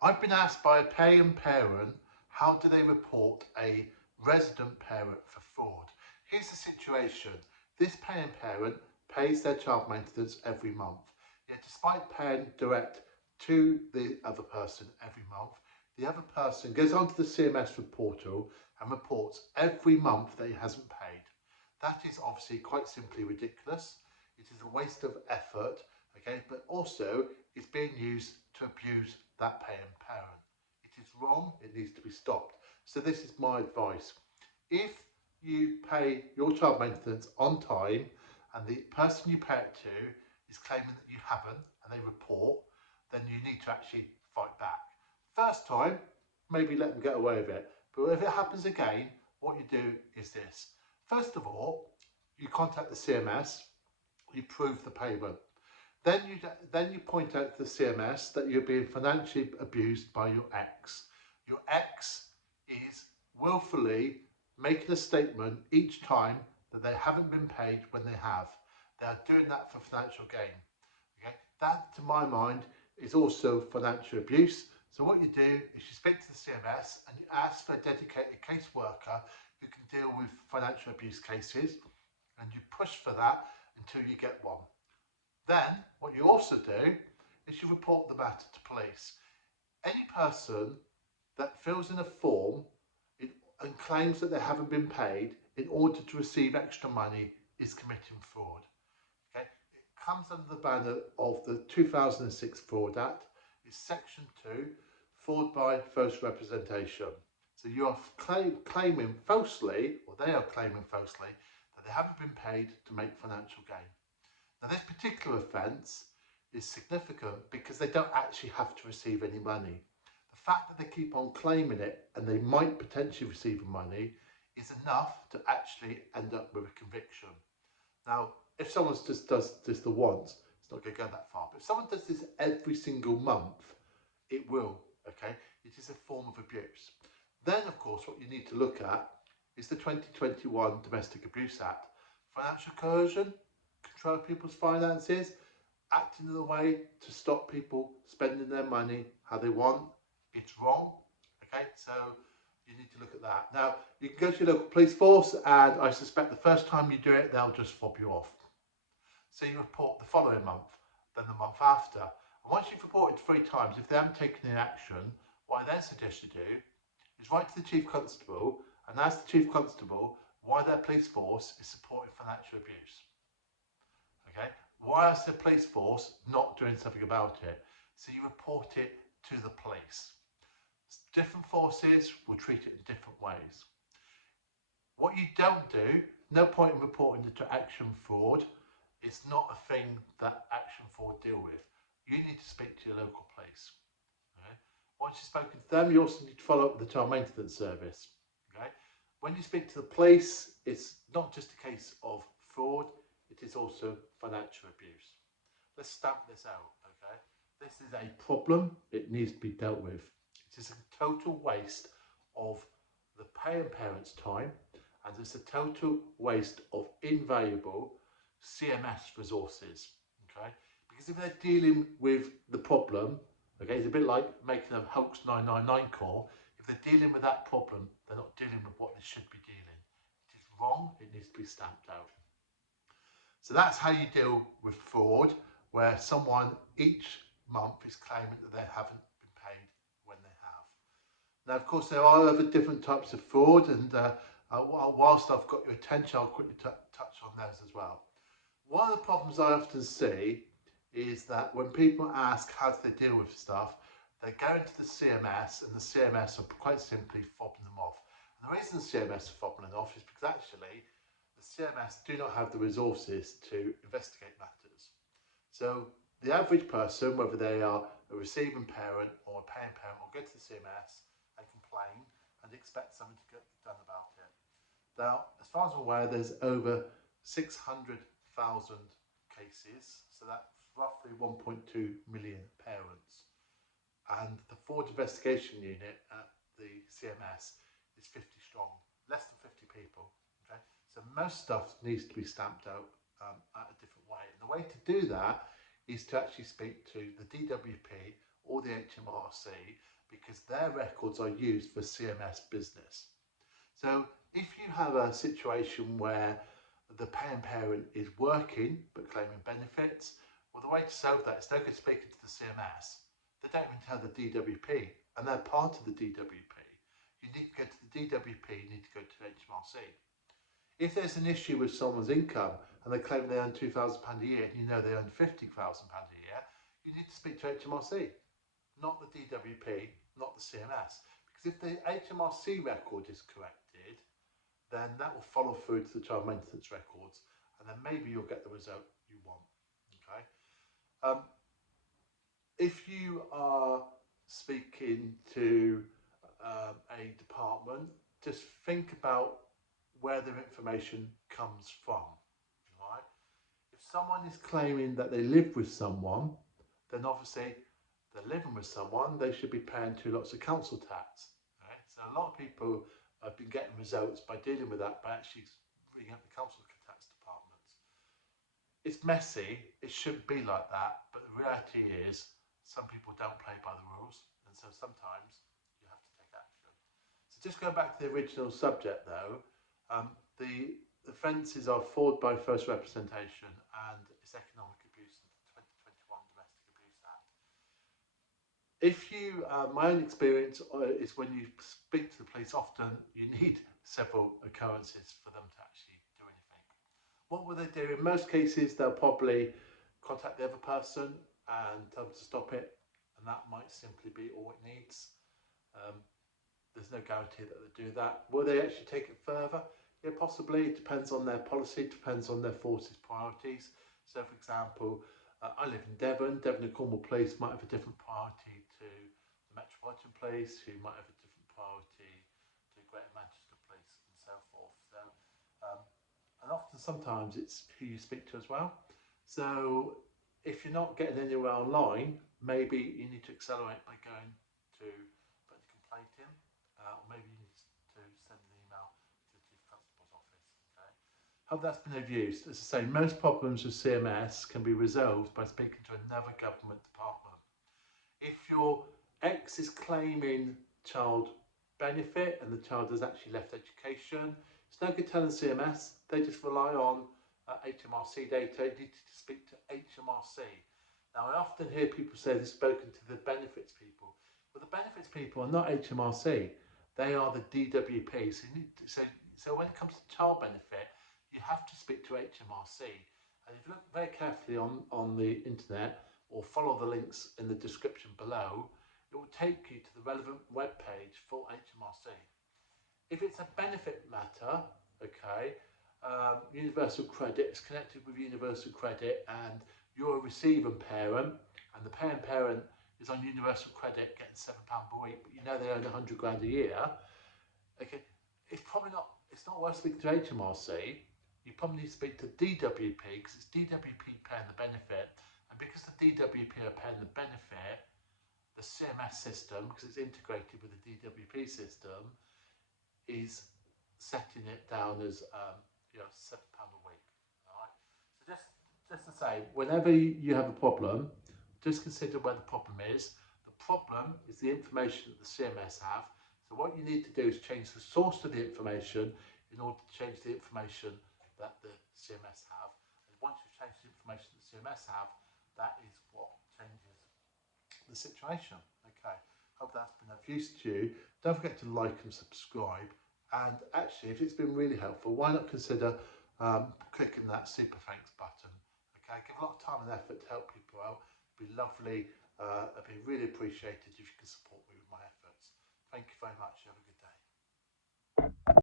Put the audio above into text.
I've been asked by a paying parent, how do they report a resident parent for fraud? Here's the situation. This paying parent pays their child maintenance every month. Yet despite paying direct to the other person every month, the other person goes onto the CMS portal and reports every month that he hasn't paid. That is obviously quite simply ridiculous. It is a waste of effort, okay, but also it's being used to abuse that paying parent. It is wrong, it needs to be stopped. So this is my advice. If you pay your child maintenance on time and the person you pay it to is claiming that you haven't and they report, then you need to actually fight back. First time, maybe let them get away with it. But if it happens again, what you do is this. First of all, you contact the CMS, you prove the payment. Then you point out to the CMS that you're being financially abused by your ex. Your ex is willfully making a statement each time that they haven't been paid when they have. They are doing that for financial gain. Okay? That, to my mind, is also financial abuse. So what you do is you speak to the CMS and you ask for a dedicated caseworker who can deal with financial abuse cases, and you push for that until you get one. Then what you also do is you report the matter to police. Any person that fills in a form and claims that they haven't been paid in order to receive extra money is committing fraud. Okay? It comes under the banner of the 2006 Fraud Act. It's Section 2, fraud by false representation. So you are claiming falsely, or they are claiming falsely, that they haven't been paid to make financial gain. Now this particular offence is significant because they don't actually have to receive any money. The fact that they keep on claiming it and they might potentially receive money is enough to actually end up with a conviction. Now, if someone just does this the once, it's not going to go that far. But if someone does this every single month, it will, okay? It is a form of abuse. Then, of course, what you need to look at is the 2021 Domestic Abuse Act. Financial coercion, control people's finances, acting in a way to stop people spending their money how they want. It's wrong, okay? So you need to look at that. Now, you can go to your local police force, and I suspect the first time you do it, they'll just fob you off. So you report the following month, then the month after. And once you've reported 3 times, if they haven't taken any action, what I then suggest you do is write to the Chief Constable and ask the Chief Constable why their police force is supporting financial abuse. Okay? Why is the police force not doing something about it? So you report it to the police. Different forces will treat it in different ways. What you don't do, no point in reporting it to action fraud. It's not a thing that action fraud deal with. You need to speak to your local police. Okay? Once you've spoken to them, you also need to follow up with the child maintenance service. Okay? When you speak to the police, it's not just a case of fraud, it is also financial abuse. Let's stamp this out, okay? This is a problem, it needs to be dealt with. It is a total waste of the paying parent's time, and it's a total waste of invaluable CMS resources, okay? Because if they're dealing with the problem, okay, it's a bit like making a hoax 999 call. If they're dealing with that problem, they're not dealing with what they should be dealing. It is wrong, it needs to be stamped out. So that's how you deal with fraud, where someone each month is claiming that they haven't been paid when they have. Now, of course, there are other different types of fraud, and whilst I've got your attention, I'll quickly touch on those as well. One of the problems I often see is that when people ask how do they deal with stuff, they go into the CMS and the CMS are quite simply fobbing them off. And the reason the CMS are fobbing them off is because actually the CMS do not have the resources to investigate matters. So the average person, whether they are a receiving parent or a paying parent, will go to the CMS and complain and expect something to get done about it. Now, as far as I'm aware, there's over 600,000 cases, so that's roughly 1.2 million parents. And the fraud investigation unit at the CMS is 50 strong, less than 50 people. Okay, so most stuff needs to be stamped out at a different way. And the way to do that is to actually speak to the DWP or the HMRC because their records are used for CMS business. So if you have a situation where the paying parent is working but claiming benefits, well, the way to solve that is no good speaking to the CMS. They don't even tell the DWP, and they're part of the DWP. You need to go to the DWP, you need to go to HMRC. If there's an issue with someone's income and they claim they earn £2,000 a year and you know they earn £50,000 a year, you need to speak to HMRC, not the DWP, not the CMS. Because if the HMRC record is corrected, then that will follow through to the child maintenance records, and then maybe you'll get the result you want. Okay. If you are speaking to a department, just think about where their information comes from. Right? If someone is claiming that they live with someone, then obviously they're living with someone, they should be paying 2 lots of council tax. Right? So a lot of people have been getting results by dealing with that, by actually ringing up the council tax departments. It's messy, it shouldn't be like that, but the reality is some people don't play by the rules, and so sometimes you have to take action. So just going back to the original subject though, the offences are fraud by false representation and it's economic abuse of the 2021 Domestic Abuse Act. If you, my own experience is when you speak to the police, often you need several occurrences for them to actually do anything. What will they do? In most cases, they'll probably contact the other person and tell them to stop it, and that might simply be all it needs. There's no guarantee that they'll do that. Will they actually take it further? Yeah, possibly. It depends on their policy, it depends on their forces' priorities. So, for example, I live in Devon. Devon and Cornwall Police might have a different priority to the Metropolitan Police, who might have a different priority to Greater Manchester Police, and so forth. So, and often, sometimes it's who you speak to as well. So, if you're not getting anywhere online, maybe you need to accelerate by going to put the complaint in, or maybe you need to send an email to the Chief Constable's office. Okay. Hope that's been of use. As I say, most problems with CMS can be resolved by speaking to another government department. If your ex is claiming child benefit and the child has actually left education, it's no good telling CMS. They just rely on HMRC data. You need to speak to HMRC. Now, I often hear people say they've spoken to the benefits people. Well, the benefits people are not HMRC. They are the DWP. So when it comes to child benefit, you have to speak to HMRC. And if you look very carefully on the internet or follow the links in the description below, it will take you to the relevant web page for HMRC. If it's a benefit matter, okay, universal credit is connected with universal credit and you're a receiving parent and the paying parent is on universal credit getting £7 a week, but you know they earn 100 grand a year, okay, it's not worth speaking to HMRC. You probably need to speak to DWP because it's DWP paying the benefit, and because the DWP are paying the benefit, the CMS system, because it's integrated with the DWP system, is setting it down as £7 a week. All right. So just to say, whenever you have a problem, just consider where the problem is. The problem is the information that the CMS have. So what you need to do is change the source of the information in order to change the information that the CMS have. And once you've changed the information that the CMS have, that is what changes the situation. Okay. Hope that's been of use to you. Don't forget to like and subscribe. And actually, if it's been really helpful, why not consider clicking that super thanks button? Okay, give a lot of time and effort to help people out. It'd be lovely. It'd be really appreciated if you can support me with my efforts. Thank you very much. Have a good day.